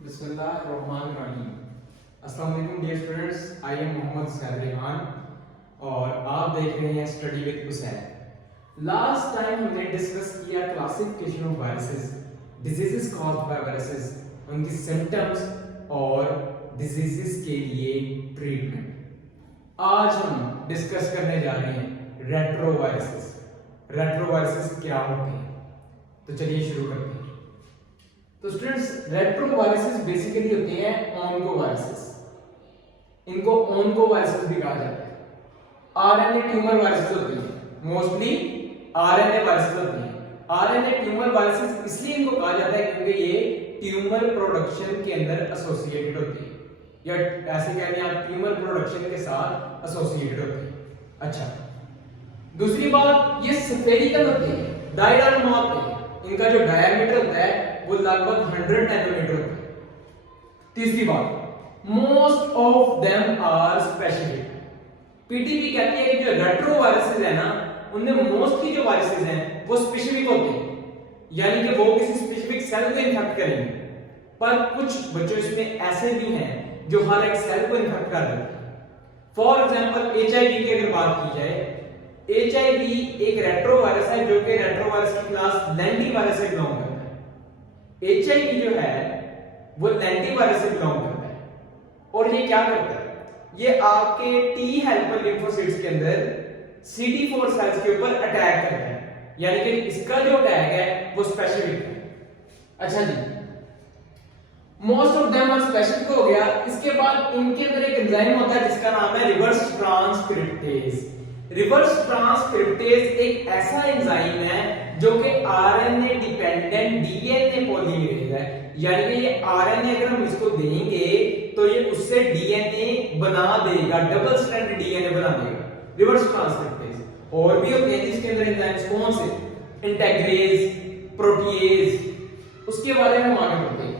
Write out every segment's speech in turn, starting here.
बिस्मिल्लाहिर्रहमानिर्रहीम। अस्सलाम वालेकुम dear students, I am Mohammad Saeed Rehan और आप देख रहे हैं study with Hussain. Last time हमने डिस्कस किया classification of viruses, diseases caused by viruses, उनकी सिम्टम्स और डिजीजेस के लिए ट्रीटमेंट। आज हम डिस्कस करने जा रहे हैं रेट्रोवायरसेस। रेट्रोवायरसेस क्या होते हैं, तो चलिए शुरू करते हैं। तो स्टूडेंट्स, रेट्रोवायरसेस बेसिकली होते हैं ऑन्कोवायरसेस। इनको ऑन्कोवायरसेस भी कहा जाता है। आरएनए ट्यूमर वायरसेस होते हैं, मोस्टली आरएनए वायरसेस होते हैं। आरएनए ट्यूमर वायरसेस इसलिए इनको कहा जाता है क्योंकि ये ट्यूमर प्रोडक्शन के अंदर एसोसिएटेड होते हैं, या ऐसे कह लें आप ट्यूमर प्रोडक्शन के साथ एसोसिएटेड होते हैं। अच्छा, दूसरी बात, ये स्फेरिकल होते हैं, डायडार्मा होते हैं। इनका जो डायमीटर होता है वो लगभग 100 नैनोमीटर होता है। तीसरी बात, most of them are specific. PTB कहती है कि जो रेट्रोवायरसेस है ना, उनमें मोस्टली जो वायरसेस हैं वो स्पेसिफिक होते हैं, यानी कि वो किसी स्पेसिफिक सेल को इन्फेक्ट करेंगे। पर कुछ बच्चों इसमें ऐसे भी हैं जो हर एक सेल को इन्फेक्ट कर देते हैं। फॉर एग्जांपल एचआईवी की अगर बात की जाए, एचआईवी एक रेट्रोवायरस है जो कि रेट्रोवायरस की क्लास लैंडीवायरस से बिलोंग करता है। एचआईवी जो है वो लैंडीवायरस से बिलोंग करता है और ये क्या करता है, ये आपके टी हेल्पर लिम्फोसाइट्स के अंदर CD4 सेल्स के ऊपर अटैक करता है, यानी कि इसका जो अटैक है वो स्पेसिफिक है। अच्छा जी, most of them are specific हो गया। इसके बाद इनके अंदर एक एंजाइम होता है जिसका नाम है रिवर्स ट्रांसक्रिप्टेज। रिवर्स ट्रांसक्रिप्टेज एक ऐसा एंजाइम है जो कि आरएनए डिपेंडेंट डीएनए पॉलीमरेज है, यानी कि ये आरएनए अगर हम इसको देंगे तो ये उससे डीएनए बना देगा, डबल स्ट्रैंड डीएनए बना देगा। रिवर्स ट्रांसक्रिप्टेज और भी होते हैं जिसके अंदर एंजाइम्स कौन से, इंटेग्रेज, प्रोटीएज, उसके बारे में हम आगे बढ़ते हैं।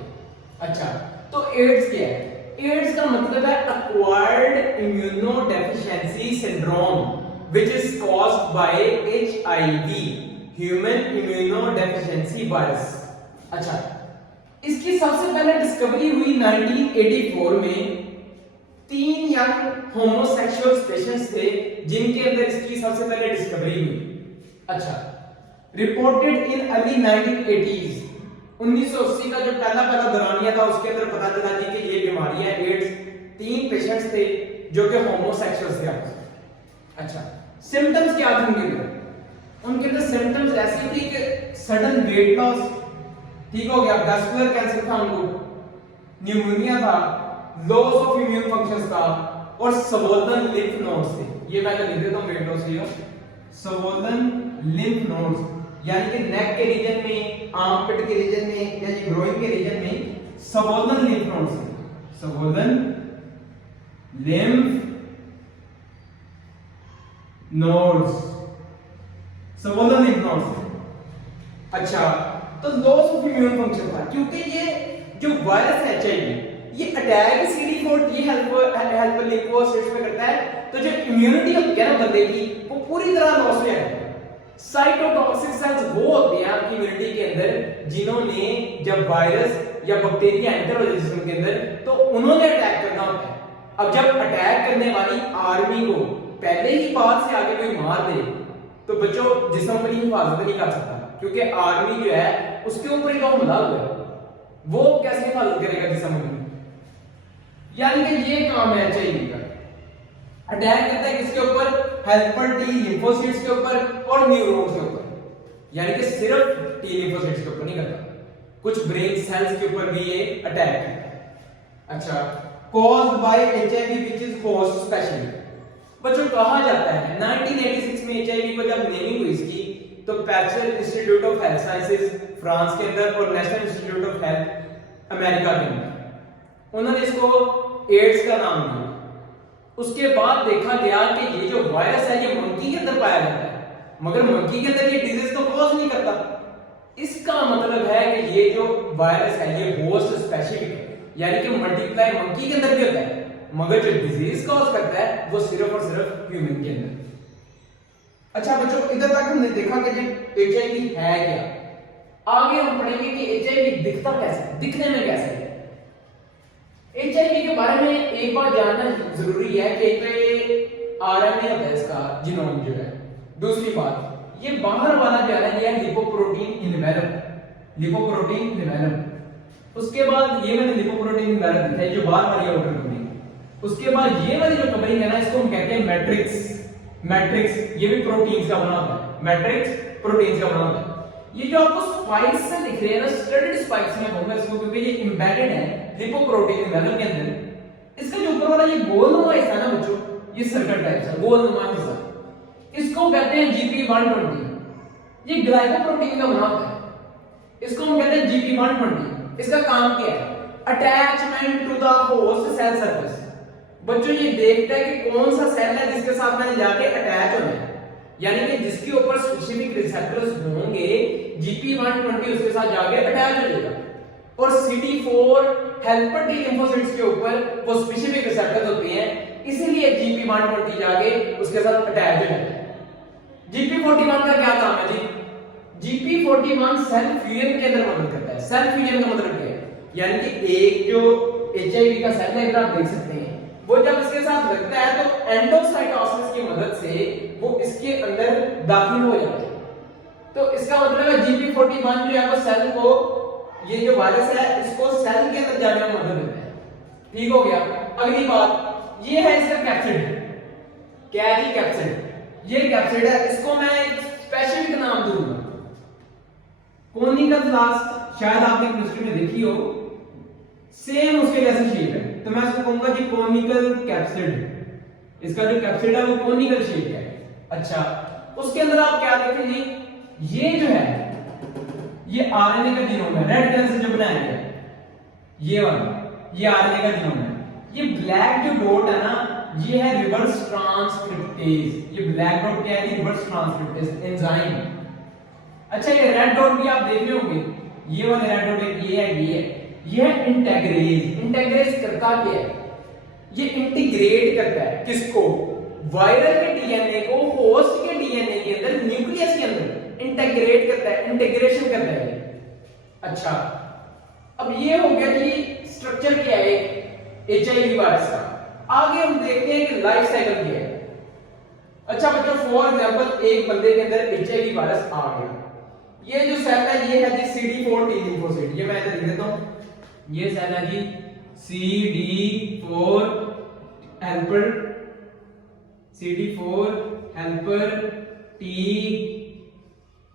अच्छा, तो एड्स क्या है? एड्स का मतलब है acquired immunodeficiency syndrome which is caused by HIV, human immunodeficiency virus। अच्छा, इसकी सबसे पहले डिस्कवरी हुई 1984 में। 3 यंग होमोसेक्सुअल पेशेंट्स थे जिनके अंदर इसकी सबसे पहले डिस्कवरी हुई। अच्छा, रिपोर्टेड इन अर्ली 1980s, 1980 का जो पहला दौरानिया था उसके अंदर पता चला जी कि ये बीमारी है एड्स। 3 पेशेंट्स थे जो कि होमोसेक्सुअल थे। अच्छा, सिम्टम्स क्या थे उनके अंदर? उनके अंदर सिम्टम्स ऐसी थी कि सडन वेट लॉस, ठीक हो गया, वैस्कुलर कैंसर था उनको, न्यूमोनिया था, लॉस ऑफ इम्यून फंक्शंस था और स्वोलन लिम्फ नोड्स थे। ये मैं लिख देता हूं, वेट लॉस लियो, स्वोलन लिम्फ नोड्स, यानी कि नेक के रीजन में, आर्मपिट के रीजन में या ये ग्रोइन के रीजन में स्वोलन लिम्फ नोड्स थे। Swollen lymph nodes, swollen lymph nodes. अच्छा, तो लॉस ऑफ इम्यून फंक्शन था क्योंकि ये जो वायरस है एचआईवी, ये attack CD4 T helper lymphocytes में करता है, तो जो इम्यूनिटी होती है ना बंदे की, वो पूरी तरह लॉस हो जाती है। साइटोटॉक्सिक सेल्स वो होते हैं आपकी इम्यूनिटी के अंदर जिन्होंने जब वायरस या बैक्टीरिया एंटर हो जाए जिस्म के अंदर तो उन्होंने अटैक करना होता है। अब जब अटैक करने वाली आर्मी को पहले ही बात से आगे कोई मार दे तो बच्चों जिस्म अपनी हिफाजत नहीं कर सकता, क्योंकि आर्मी जो है उसके ऊपर ही तो हमला हुआ है, वो कैसे हिफाजत करेगा जिस्म की? यानी कि ये काम है एचआईवी का। अटैक करता है किसके ऊपर? हेल्पर टी लिम्फोसाइट्स के ऊपर और न्यूरॉन्स के ऊपर, यानी कि सिर्फ टी लिम्फोसाइट्स के ऊपर नहीं करता, कुछ ब्रेन सेल्स के ऊपर भी ये अटैक करता है। अच्छा, caused by HIV which is host specially। बच्चों कहा जाता है 1986 में एचआईवी को जब नेमिंग हुई इसकी, तो Pasteur institute of health sciences France के अंदर और national institute of health America के अंदर उन्होंने इसको एड्स का नाम दिया। उसके बाद देखा गया कि ये जो वायरस है ये मंकी के अंदर पाया जाता है, मगर मंकी के अंदर ये डिजीज तो कॉज नहीं करता। इसका मतलब है कि ये जो वायरस है ये होस्ट स्पेसिफिक है, यानी कि मल्टीप्लाई मंकी के अंदर भी होता है, मगर जो डिजीज कॉज करता है वो सिर्फ और सिर्फ ह्यूमन के अंदर। अच्छा बच्चों, इधर तक हमने देखा कि एचआईवी है क्या। आगे हम पढ़ेंगे कि एचआईवी दिखता कैसे, दिखने में कैसे है। एचआईवी के बारे में एक बात जानना जरूरी है कि एक आरएनए होता है इसका जीनोम जो है। दूसरी बात, ये बाहर वाला जो है ये लिपोप्रोटीन इनवेलप, लिपोप्रोटीन इनवेलप। उसके बाद ये मैंने लिपोप्रोटीन इनवेलप दिखाई जो बाहर वाली आउटर कवरिंग। उसके बाद ये वाली जो कवरिंग है ना इसको हम कहते हैं मैट्रिक्स। मैट्रिक्स ये भी प्रोटीन्स का बना होता है, मैट्रिक्स प्रोटीन्स का बना होता है। ये जो आपको स्पाइक्स से दिख रहे हैं ना, स्टडीड स्पाइक्स में कहूंगा इसको क्योंकि ये एम्बेडेड है लिपोप्रोटीन इनवेलप के अंदर। इसका जो ऊपर वाला ये गोलनुमा हिस्सा है ना बच्चों, ये सर्कल टाइप सा गोलनुमा हिस्सा, इसको कहते हैं GP120। ये ग्लाइकोप्रोटीन का बना होता है, इसको हम कहते हैं GP120। इसका काम क्या है? Attachment to the host cell surface. बच्चों ये देखता है कि कौन सा सेल है जिसके साथ मैंने जाके अटैच होना है, यानी कि जिसके ऊपर स्पेसिफिक रिसेप्टर्स होंगे GP120 उसके साथ जाके अटैच हो जाएगा। और CD4 हेल्पर टी लिम्फोसाइट्स के ऊपर वो स्पेसिफिक रिसेप्टर्स होते हैं, इसीलिए GP120 जाके उसके साथ अटैच हो जाता है। GP41 का क्या काम है जी? GP41 सेल फ्यूजन के अंदर मदद करता है। सेल फ्यूजन का मतलब क्या है? यानी कि एक जो HIV का सेल है, आप देख सकते हैं, वो जब इसके साथ लगता है तो एंडोसाइटोसिस की मदद से वो इसके अंदर दाखिल हो जाता है। तो इसका मतलब है GP41 जो है वो सेल को, ये जो वायरस है इसको सेल के अंदर जाने में मदद देता है। ठीक हो गया। अगली बात, ये है इसका कैप्सिड। क्या है जी? कैप्सिड। ये कैप्सिड है, इसको मैं एक स्पेसिफिक नाम दूंगा, कोनिकल फ्लास्क। शायद आपने केमिस्ट्री में देखी हो, सेम उसके जैसी शेप है, तो मैं इसको कहूंगा जी कोनिकल कैप्सिड। इसका जो कैप्सिड है वो कोनिकल शेप है। अच्छा, उसके अंदर आप क्या देखें जी? ये जो है ये आरएनए का जीनोम है, रेड कलर से जो बनाया गया है, ये वाला ये आरएनए का जीनोम है। ये ब्लैक जो डॉट है ना, ये है रिवर्स ट्रांसक्रिप्टेज। ये ब्लैक डॉट क्या है? Reverse transcriptase enzyme. अच्छा, ये रेड डॉट भी आप देख रहे होंगे, ये वाले रेड डॉट एक ये है, ये है इंटेग्रेज। इंटेग्रेज करता क्या है? ये इंटीग्रेट करता है किसको? वायरल के डीएनए को होस्ट के डीएनए के अंदर, न्यूक्लियस के अंदर इंटीग्रेट करता है, इंटीग्रेशन करता है। अच्छा, अब ये हो गया कि स्ट्रक्चर क्या है एचआईवी वायरस का। आगे हम देखते हैं कि लाइफ साइकिल क्या है। अच्छा बच्चों, फॉर एग्जांपल एक बंदे के अंदर एचआईवी वायरस आ गया, ये जो सेल है ये है जी CD4 टी लिम्फोसाइट। ये मैं इधर लिख देता हूं, ये सेल है जी CD4 helper, CD4 helper T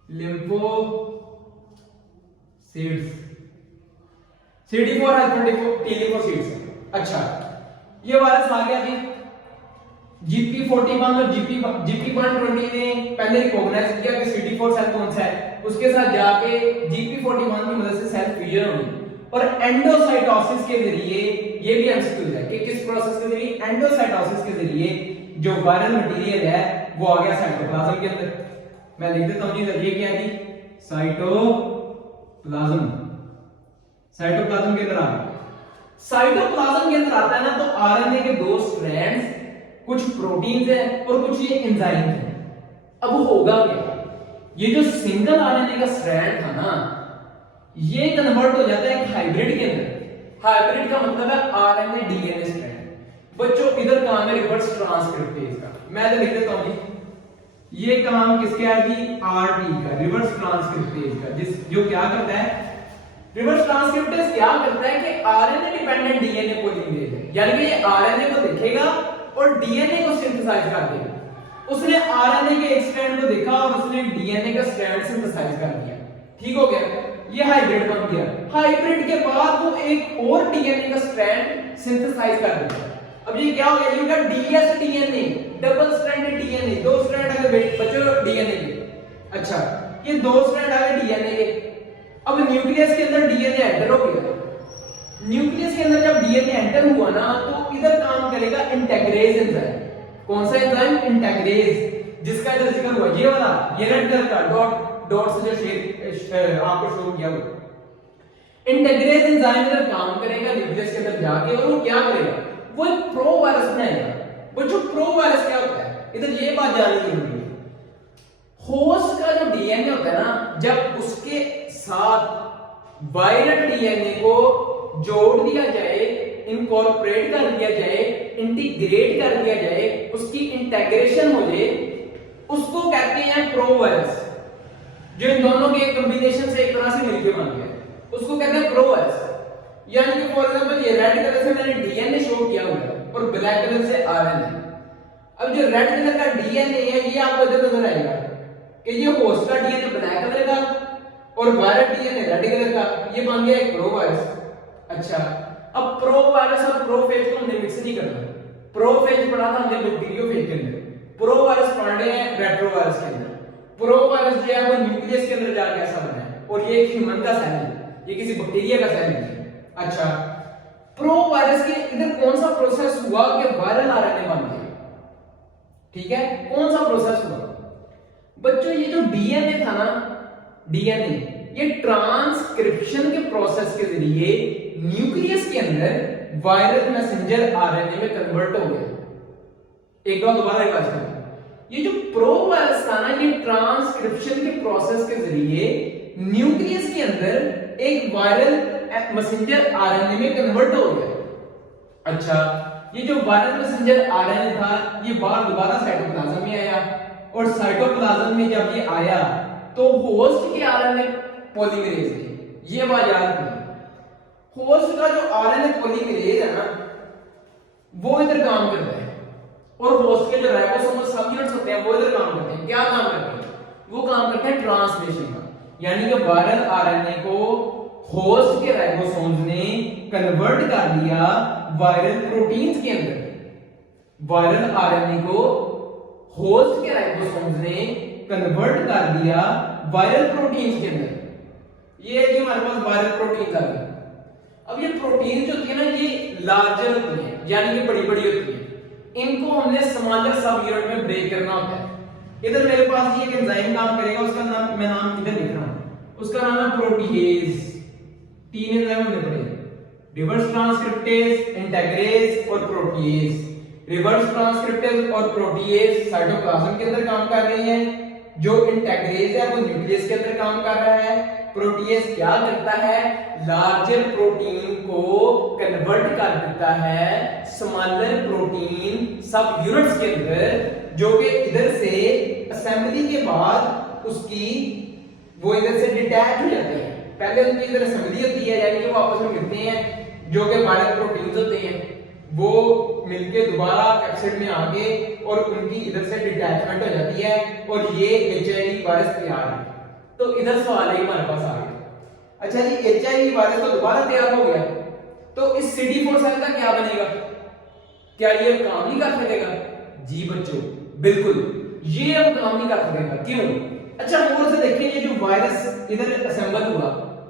lymphocytes, CD4 helper T lymphocytes. अच्छा, ये वायरस आ गया जी। GP41 और GP120 ने पहले रिकॉग्नाइज किया कि CD4 सेल कौन सा है, उसके साथ जाके GP41 की मदद से सेल फ्यूजन हुई और एंडोसाइटोसिस के जरिए, ये भी एमसीक्यू है कि किस प्रोसेस के जरिए? एंडोसाइटोसिस के जरिए जो वायरल मटेरियल है वो आ गया साइटोप्लाज्म के अंदर। मैं लिख देता हूं जी, ये क्या है जी? साइटोप्लाज्म। साइटोप्लाज्म के अंदर आ गया। साइटोप्लाज्म के अंदर आता है ना, तो आरएनए के दो स्ट्रैंड्स, कुछ प्रोटीन्स है और कुछ ये एंजाइम है। अब होगा क्या? ये जो सिंगल आरएनए का स्ट्रैंड था ना, ये कन्वर्ट हो जाता है एक हाइब्रिड के अंदर। हाइब्रिड का मतलब है आरएनए डीएनए स्ट्रैंड। बच्चों इधर काम है रिवर्स ट्रांसक्रिप्टेज का। मैं इधर लिख देता हूं जी, ये काम किसका है जी? आरटी का, रिवर्स ट्रांसक्रिप्टेज का। जो क्या करता है? रिवर्स ट्रांसक्रिप्टेज क्या करता है कि आरएनए डिपेंडेंट डीएनए पॉलीमरेज है, यानी कि ये आरएनए को देखेगा और डीएनए को सिंथेसाइज कर देगा। उसने आरएनए के एक स्ट्रैंड को देखा और उसने डीएनए का स्ट्रैंड सिंथेसाइज कर दिया। ठीक हो गया, ये हाइब्रिड बन गया। हाइब्रिड के बाद वो एक और डीएनए का स्ट्रैंड सिंथेसाइज कर देगा। अब ये क्या हो गया? ये का DS DNA, double stranded DNA. दो स्ट्रैंड आ गए बच्चों डीएनए के। अच्छा, ये दो स्ट्रैंड आ गए डीएनए के। अब न्यूक्लियस के अंदर डीएनए एंटर हो गया। न्यूक्लियस के अंदर जब डीएनए एंटर हुआ ना, तो इधर काम करेगा इंटेग्रेज एंजाइम। कौन सा एंजाइम? इंटेग्रेज, जिसका इधर जिक्र हुआ ये वाला, ये रेड कलर का डॉट से जो शेप आपको शो किया हुआ। इंटेग्रेज एंजाइम इधर काम करेगा न्यूक्लियस के अंदर जाके, और वो क्या करेगा? वो एक प्रो वायरस बनाएगा। वो जो प्रो वायरस क्या होता है, इधर ये बात जाननी जरूरी है। होस्ट का जो डीएनए होता है ना, जब उसके साथ वायरल डीएनए को जोड़ दिया जाए इनकॉर्पोरेट कर लिया जाए, इंटीग्रेट कर लिया जाए, उसकी इंटीग्रेशन हो जाए, उसको कहते हैं प्रो वायरस। जो इन दोनों के कॉम्बिनेशन से एक तरह से मिलकर बन गया, उसको कहते हैं प्रो वायरस। यानी कि फॉर एग्जांपल ये रेड कलर से मैंने डीएनए शो किया हुआ है और ब्लैक कलर से आरएनए। अब जो रेड कलर का डीएनए है ये आपको इधर नजर आएगा कि ये होस्ट का डीएनए ब्लैक कलर का और वायरस डीएनए रेड कलर का, ये बन गया एक प्रो वायरस। अच्छा, अब प्रो वायरस और प्रो फेज को हमने मिक्स नहीं करना। प्रो फेज पढ़ा था हमने बैक्टीरियोफेज के अंदर, प्रो वायरस पढ़ रहे हैं रेट्रो वायरस के अंदर। प्रो वायरस जो है वो न्यूक्लियस के अंदर जाके ऐसा बना है और ये एक ह्यूमन का सेल है, ये किसी बैक्टीरिया का सेल नहीं है। अच्छा, प्रो वायरस के इधर कौन सा प्रोसेस हुआ कि वायरल आरएनए बन गया? ठीक है, कौन सा प्रोसेस हुआ बच्चों? ये जो डीएनए था ना, डीएनए ये ट्रांसक्रिप्शन के प्रोसेस के जरिए न्यूक्लियस के अंदर वायरल मैसेंजर आरएनए में कन्वर्ट हो गया। एक बार दोबारा रिवाइज करें, ये जो प्रो वायरस था ना, ये ट्रांसक्रिप्शन के प्रोसेस के जरिए न्यूक्लियस के अंदर एक वायरल मैसेंजर आरएनए में कन्वर्ट हो गया। अच्छा, ये जो वायरल मैसेंजर आरएनए था ये बाहर दोबारा साइटोप्लाज्म में आया और साइटोप्लाज्म में जब ये आया तो होस्ट के आरएनए पॉलीमरेज है, ये बात याद रखना। होस्ट का जो आरएनए पॉलीमरेज है ना वो इधर काम करता है और होस्ट के जो राइबोसोमल सबयूनिट्स होते हैं वो इधर काम करते हैं। क्या काम करते हैं? वो काम करते हैं ट्रांसलेशन का, यानी कि वायरल आरएनए को होस्ट के राइबोसोम्स ने कन्वर्ट कर दिया वायरल प्रोटीन्स के अंदर। वायरल आरएनए को होस्ट के राइबोसोम्स ने कन्वर्ट कर दिया वायरल प्रोटीन्स के अंदर। ये है कि हमारे पास वायरल प्रोटीन्स आ गए। अब ये प्रोटीन जो होती है ना ये लार्जर होती है, यानी कि बड़ी बड़ी होती है। इनको हमने स्मॉलर सब यूनिट में ब्रेक करना होता है। इधर मेरे पास ये एक एंजाइम काम करेगा, उसका नाम मैं नाम इधर लिख रहा हूं, उसका नाम है प्रोटीएज। तीन एंजाइम हमने पढ़े, रिवर्स ट्रांसक्रिप्टेज, इंटीग्रेज और प्रोटीएज। रिवर्स ट्रांसक्रिप्टेज और प्रोटीएज साइटोप्लाज्म के अंदर काम कर रही हैं, जो इंटीग्रेज है वो न्यूक्लियस के अंदर काम कर रहा है। प्रोटीएज क्या करता है? लार्जर प्रोटीन को कन्वर्ट कर देता है स्मॉलर प्रोटीन सब यूनिट्स के अंदर, जो कि इधर से असेंबली के बाद उसकी वो इधर से डिटैच हो जाते हैं। पहले उनकी इधर असेंबली होती है, यानी कि वो आपस में मिलते हैं, जो कि वायरल प्रोटीन्स होते हैं, वो मिलके दोबारा कैप्सिड में आके और उनकी इधर से डिटैचमेंट हो जाती है और ये एचआईवी वायरस तैयार है। तो इधर सवाल है हमारे पास आ गया। अच्छा जी, एचआईवी वायरस तो दोबारा तैयार हो गया, तो इस CD4 सेल का क्या बनेगा? क्या ये काम नहीं कर सकेगा? जी बच्चों बिल्कुल, ये अब काम नहीं कर सकेगा। क्यों? अच्छा, और से देखिए, ये जो वायरस इधर असेंबल हुआ,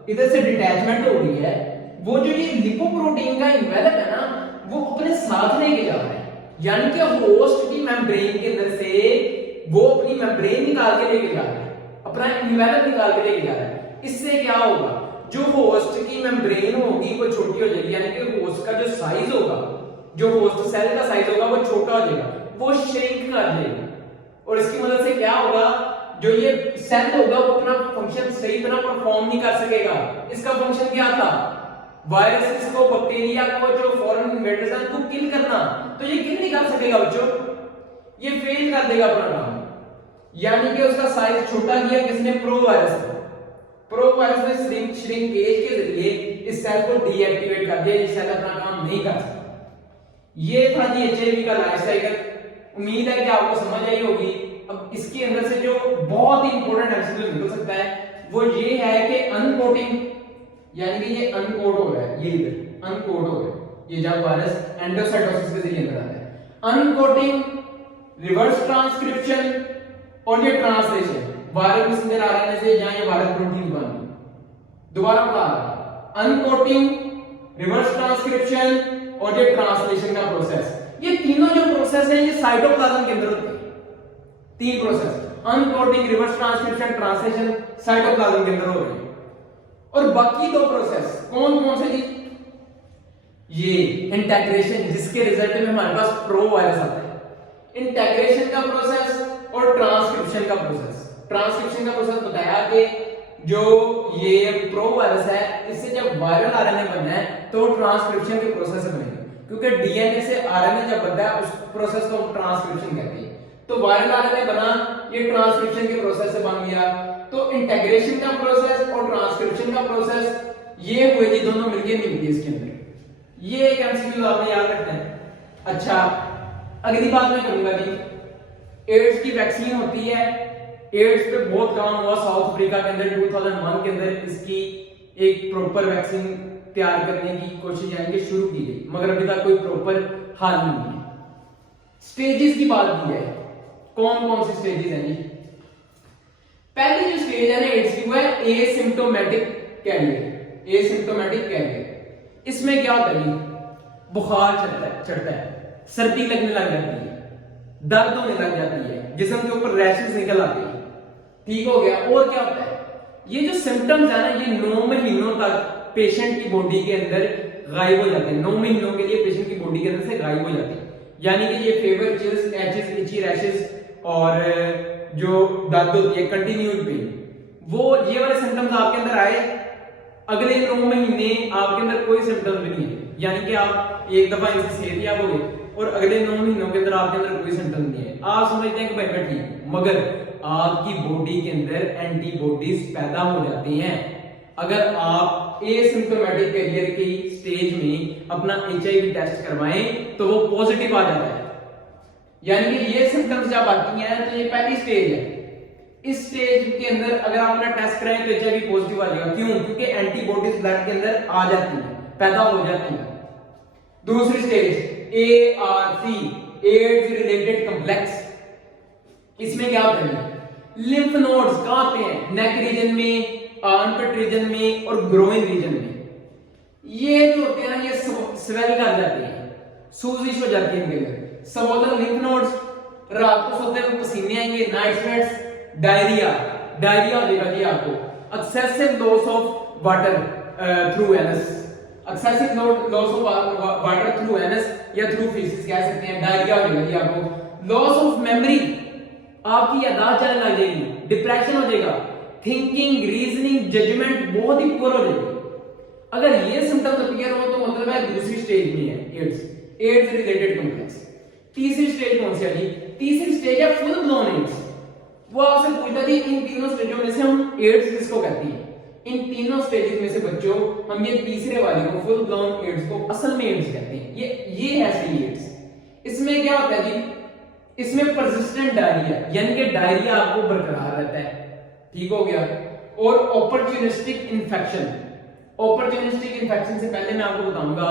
इधर से डिटैचमेंट हो रही है, वो जो ये लिपोप्रोटीन का इन्वेलप है ना वो अपने साथ लेके जा रहा है, यानी कि होस्ट की मेम्ब्रेन के अंदर से वो अपनी मेम्ब्रेन निकाल के लेके जा रहा है, अपना इन्वेलप निकाल के लेके जा रहा है। इससे क्या होगा? जो होस्ट की मेम्ब्रेन होगी वो छोटी हो जाएगी, यानी कि होस्ट का जो साइज होगा, जो होस्ट सेल का साइज होगा वो छोटा हो जाएगा, वो श्रिंक कर देगा। और इसकी मदद से क्या होगा? जो ये सेल होगा वो अपना फंक्शन सही तरह परफॉर्म नहीं कर सकेगा। इसका फंक्शन क्या था? वायरसेस को, बैक्टीरिया को, जो फॉरेन इन्वेडर्स हैं उनको किल करना। तो ये किल नहीं कर सकेगा बच्चों, ये फेल कर देगा अपना काम। यानी कि उसका साइज छोटा किया किसने? प्रो वायरस ने। प्रो वायरस ने श्रिंकेज के जरिए इस सेल को डीएक्टिवेट कर दिया, ये सेल अपना काम नहीं कर सकता। ये था जी एचआईवी का लाइफ साइकिल। उम्मीद है कि आपको समझ आई होगी। अब इसके अंदर से जो बहुत ही इंपॉर्टेंट एमसीक्यू निकल सकता है वो ये है कि अनकोडिंग, यानी कि ये अनकोड हो रहा है, ये इधर अनकोड हो रहा है, ये जब वायरस एंडोसाइटोसिस के जरिए अंदर आता है। अनकोडिंग, रिवर्स ट्रांसक्रिप्शन और ये ट्रांसलेशन, वायरल मैसेंजर आरएनए से जहां ये वायरल प्रोटीन बन गई। दोबारा बता रहा हूं, अनकोडिंग, रिवर्स ट्रांसक्रिप्शन और ये ट्रांसलेशन का प्रोसेस, ये तीनों जो प्रोसेस है ये साइटोप्लाज्म के अंदर होते हैं। तीन process, encoding, reverse transcription, translation cytoplasm के अंदर हो रहे हैं। और बाकी दो प्रोसेस कौन कौन से जी? ये इंटीग्रेशन, जिसके रिजल्ट में हमारे पास प्रो वायरस आता है। इंटीग्रेशन का प्रोसेस और ट्रांसक्रिप्शन का प्रोसेस। ट्रांसक्रिप्शन का प्रोसेस बताया कि जो ये प्रो वायरस है इससे जब वायरल आरएनए बनना है तो ट्रांसक्रिप्शन के प्रोसेस से बनेगा, क्योंकि डीएनए से आरएनए जब बनता है उस प्रोसेस को हम ट्रांसक्रिप्शन कहते हैं। तो वायरल आरएनए बना, ये ट्रांसक्रिप्शन के प्रोसेस से बन गया। तो इंटीग्रेशन का प्रोसेस और ट्रांसक्रिप्शन का प्रोसेस ये हुए जी दोनों मिलके न्यूक्लियस के अंदर। ये एक एमसीक्यू आपने याद रखना है। अच्छा, अगली बात मैं करूंगा जी, एड्स की वैक्सीन होती है। एड्स पे बहुत काम हुआ साउथ अफ्रीका के अंदर 2001 के अंदर इसकी एक प्रॉपर वैक्सीन तैयार करने की कोशिश यानी कि शुरू की गई, मगर अभी तक कोई प्रॉपर हल नहीं है। स्टेजेस की बात की है, कौन कौन से स्टेजेस हैं जी? पहली जो स्टेज है ना एड्स की वो है एसिम्प्टोमेटिक कैरियर। एसिम्प्टोमेटिक कैरियर, इसमें क्या होता है जी? बुखार चढ़ता है, सर्दी लगने लग जाती है, दर्द होने लग जाती है, जिस्म के ऊपर रैशेस निकल आते हैं, ठीक हो गया। और क्या होता है, ये जो सिम्टम्स है ना ये 9 महीनों तक पेशेंट की बॉडी के अंदर गायब हो जाते हैं। 9 महीनों के लिए पेशेंट की बॉडी के अंदर से गायब हो जाते हैं, यानी कि ये फीवर, चिल्स, एचेस, इची, रैशेस और जो दर्द होती है, कंटिन्यूड पेन, वो ये वाले सिम्टम्स आपके अंदर आए, अगले 9 महीने आपके अंदर कोई सिम्टम्स भी नहीं है, यानी कि आप एक दफा इनसे सेहतयाब हो गए और अगले 9 महीनों के अंदर आपके अंदर कोई सिम्टम नहीं है। आप समझते हैं कि भाई मैं ठीक हूं, मगर आपकी बॉडी के अंदर एंटीबॉडीज पैदा हो जाती हैं। अगर आप एसिम्प्टोमेटिक कैरियर की स्टेज में अपना एचआईवी टेस्ट करवाएं तो वो पॉजिटिव आ जाता है, यानी कि ये सिम्टम्स जब आती हैं तो ये पहली स्टेज है। इस स्टेज के अंदर अगर आप अपना टेस्ट कराएं तो एचआईवी पॉजिटिव आ जाएगा। क्यों? क्योंकि एंटीबॉडीज ब्लड के अंदर आ जाती हैं, पैदा हो जाती हैं। दूसरी stage ARC, AIDS related complex, इसमें क्या होता है? लिम्फ नोड्स कहां पे हैं? नेक रीजन में, आर्मपिट रीजन में और ग्रोइन रीजन में। ये जो होते हैं ना ये स्वेल कर जाते हैं, सूजिश हो जाती है इनके अंदर। स्वोलन लिम्फ नोड्स, रात को सोते हुए पसीने आएंगे, नाइट स्वेट्स, डायरिया हो जाएगा जी आपको, excessive loss of water through anus, excessive loss of water through anus या थ्रू फीसिस कह सकते हैं, डायरिया हो जाएगा जी आपको। लॉस ऑफ मेमोरी, आपकी याददाश्त चलने लग जाएगी, डिप्रेशन हो जाएगा, थिंकिंग, रीजनिंग, जजमेंट बहुत ही पुअर हो जाएगी। अगर ये सिम्टम्स अपीयर हो तो मतलब है दूसरी स्टेज में है एड्स रिलेटेड कॉम्प्लेक्स। तीसरी स्टेज कौन सी है जी? तीसरी स्टेज है फुल ब्लोन एड्स। वो आपसे पूछता जी इन तीनों स्टेजों में से हम एड्स किसको कहते हैं? इन तीनों स्टेजेस में से बच्चों हम ये तीसरे वाले को फुल ब्लोन एड्स को असल में एड्स कहते हैं। ये है असली एड्स। इसमें क्या होता है जी? इसमें परसिस्टेंट डायरिया, यानी कि डायरिया आपको बरकरार रहता है, ठीक हो गया। और ऑपर्चुनिस्टिक इन्फेक्शन, ऑपर्चुनिस्टिक इन्फेक्शन से पहले मैं आपको बताऊंगा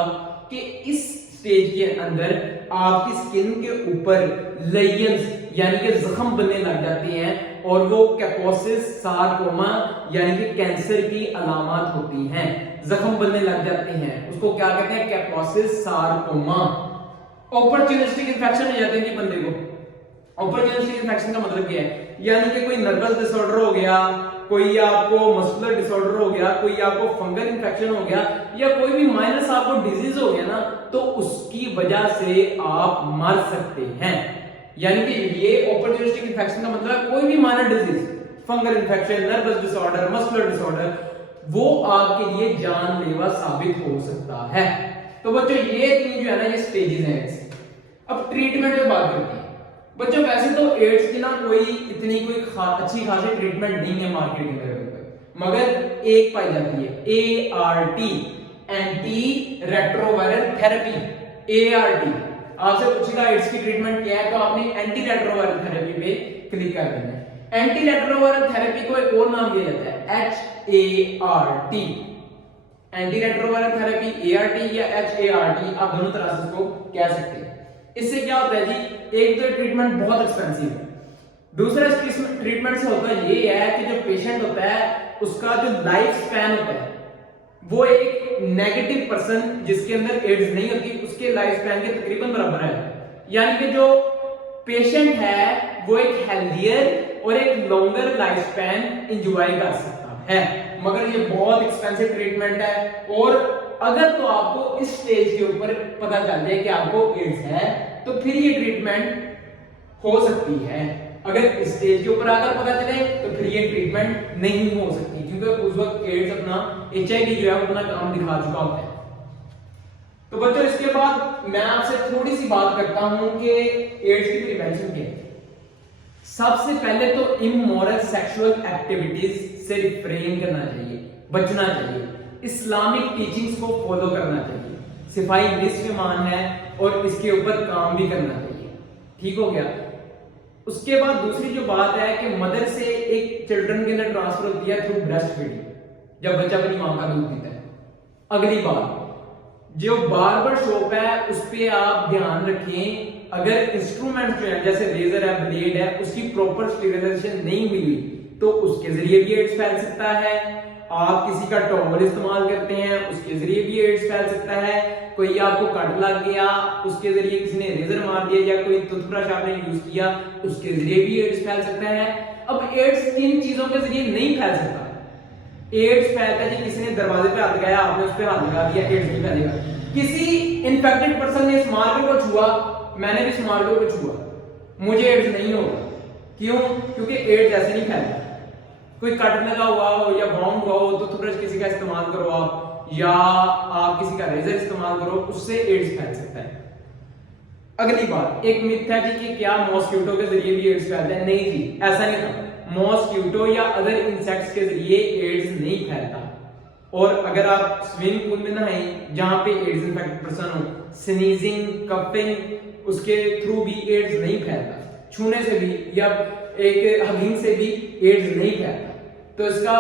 कि इस स्टेज के अंदर आपकी स्किन के ऊपर लेयर्स यानी कि जख्म बनने लग जाते हैं और वो कैपोसिस सार्कोमा यानी कि कैंसर की अलामत होती हैं, जख्म बनने लग जाते हैं, उसको क्या कहते हैं? कैपोसिस सार्कोमा। ऑपर्चुनिस्टिक इन्फेक्शन हो जाते हैं कि बंदे को। ऑपर्चुनिस्टिक इन्फेक्शन का मतलब क्या है? यानी कि कोई नर्वस डिसऑर्डर हो गया, कोई आपको मस्कुलर डिसऑर्डर हो गया, कोई आपको फंगल इन्फेक्शन हो गया या कोई भी माइनस आपको डिजीज हो गया ना, तो उसकी वजह से आप मर सकते हैं। यानी कि ये ऑपर्चुनिस्टिक इन्फेक्शन का मतलब कोई भी minor disease, fungal infection, nervous disorder, muscular disorder, वो आपके लिए जानलेवा साबित हो सकता है। तो बच्चों ये तीन जो है ना ये स्टेजेस हैं। अब ट्रीटमेंट पे बात करते हैं बच्चों। वैसे तो एड्स की ना कोई इतनी कोई अच्छी खासी ट्रीटमेंट नहीं है मार्केट के अंदर, मगर एक पाई जाती है ART, anti retroviral therapy. ART आपसे पूछेगा एड्स की ट्रीटमेंट क्या है तो आपने एंटी रेट्रोवायरल थेरेपी पे क्लिक कर देना है। एंटी रेट्रोवायरल थेरेपी को एक और नाम दिया जाता है HART, anti retroviral therapy, ART या HART, आप दोनों तरह से इसको कह सकते हैं। इससे क्या होता है जी? एक तो ट्रीटमेंट बहुत एक्सपेंसिव है, दूसरा ट्रीटमेंट से होता ये है कि जो पेशेंट होता है उसका जो लाइफ स्पैन होता है वो एक नेगेटिव पर्सन जिसके अंदर एड्स नहीं होती उसके लाइफ स्पैन के तकरीबन बराबर है। यानी कि जो पेशेंट है वो एक हेल्दियर और एक लॉन्गर लाइफ स्पैन एंजॉय कर सकता है, मगर ये बहुत एक्सपेंसिव ट्रीटमेंट है। और अगर तो आपको इस स्टेज के ऊपर पता चल जाए कि आपको एड्स है तो फिर ये ट्रीटमेंट हो सकती है। अगर इस स्टेज के ऊपर अगर पता चले तो फिर ये ट्रीटमेंट नहीं हो सकती। क्योंकि उस वक्त एड्स अपना HIV जो है अपना काम दिखा चुका होता है। तो बच्चों इसके बाद मैं आपसे थोड़ी सी बात करता हूं कि एड्स की प्रिवेंशन क्या है। सबसे पहले तो इमोरल सेक्सुअल एक्टिविटीज से रिफ्रेन करना चाहिए, बचना चाहिए, इस्लामिक टीचिंग्स को फॉलो करना चाहिए, सिफाई निस्फ ईमान है और इसके ऊपर काम भी करना चाहिए। ठीक हो गया। उसके बाद दूसरी जो बात है कि मदर से एक चिल्ड्रन के अंदर ट्रांसफर होती है थ्रू ब्रेस्ट फीडिंग, जब बच्चा अपनी मां का दूध पीता है। अगली बात, जो बार्बर शॉप है उस पे आप ध्यान रखें, अगर इंस्ट्रूमेंट जो है जैसे रेजर है, ब्लेड है, उसकी प्रॉपर स्टेरिलाइजेशन नहीं हुई तो उसके जरिए भी एड्स फैल सकता है। आप किसी का टॉवल इस्तेमाल करते हैं उसके जरिए भी एड्स फैल सकता है। कोई आपको कट लग गया उसके जरिए किसी ने रेजर मार दिया या कोई टूथब्रश आपने यूज किया उसके जरिए भी एड्स फैल सकता है। अब एड्स किन चीजों के जरिए नहीं फैल सकता? एड्स फैलता है जी किसी ने दरवाजे पे हाथ लगाया, आपने उस पे हाथ लगा दिया, एड्स नहीं फैलेगा। किसी इन्फेक्टेड पर्सन ने इस मार्कर को छुआ, मैंने भी इस मार्कर को छुआ, मुझे एड्स नहीं होगा। क्यों? क्योंकि एड्स ऐसे नहीं फैलता। कोई कट लगा हुआ हो या बाउंड हुआ हो तो टूथब्रश किसी का इस्तेमाल करो आप, या आप किसी का रेजर इस्तेमाल करो, उससे एड्स फैल सकता है। अगली बात, एक मिथ है जी कि क्या मॉस्किटो के जरिए भी एड्स फैलता है? नहीं जी, ऐसा नहीं था। मॉस्किटो या अदर इंसेक्ट्स के जरिए एड्स नहीं फैलता। और अगर आप स्विमिंग पूल में नहाएं जहां पे एड्स इन्फेक्टेड पर्सन हो, स्नीजिंग, कपिंग, उसके थ्रू भी एड्स नहीं फैलता। छूने से भी या एक हगिंग से भी एड्स नहीं फैलता। तो इसका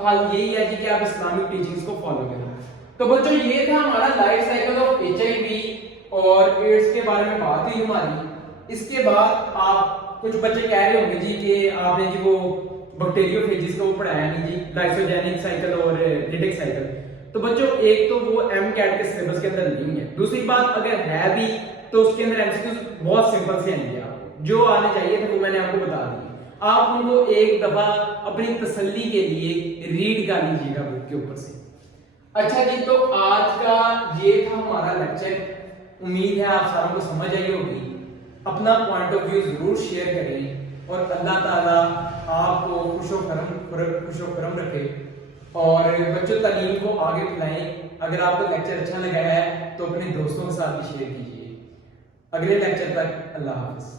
हाल यही है कि आप इस्लामिक टीचिंग्स को फॉलो करें। तो बच्चों ये था हमारा लाइफ साइकिल ऑफ HIV और एड्स के बारे में बात हुई हमारी। इसके बाद आप कुछ बच्चे कह रहे होंगे जी कि आपने जी वो बैक्टीरियोफेजिस को पढ़ाया नहीं जी, लाइसोजेनिक साइकिल और लिटिक साइकिल। तो बच्चों एक तो वो MCAT के सिलेबस के अंदर नहीं है, दूसरी बात अगर है भी तो उसके अंदर MCQs बहुत सिंपल से आएंगे, आपको जो आने चाहिए थे वो मैंने आपको बता दिया। आप उनको एक दफा अपनी तसल्ली के लिए रीड कर लीजिएगा बुक के ऊपर से। अच्छा जी, तो आज का ये था हमारा लेक्चर। उम्मीद है आप सारों को समझ आई होगी। अपना पॉइंट ऑफ व्यू जरूर शेयर करें और अल्लाह ताला आपको खुशो खरम रखे और बच्चों तालीम को आगे फैलाएं। अगर आपको लेक्चर अच्छा लगा है तो अपने दोस्तों के साथ भी शेयर कीजिए। अगले लेक्चर तक अल्लाह हाफिज।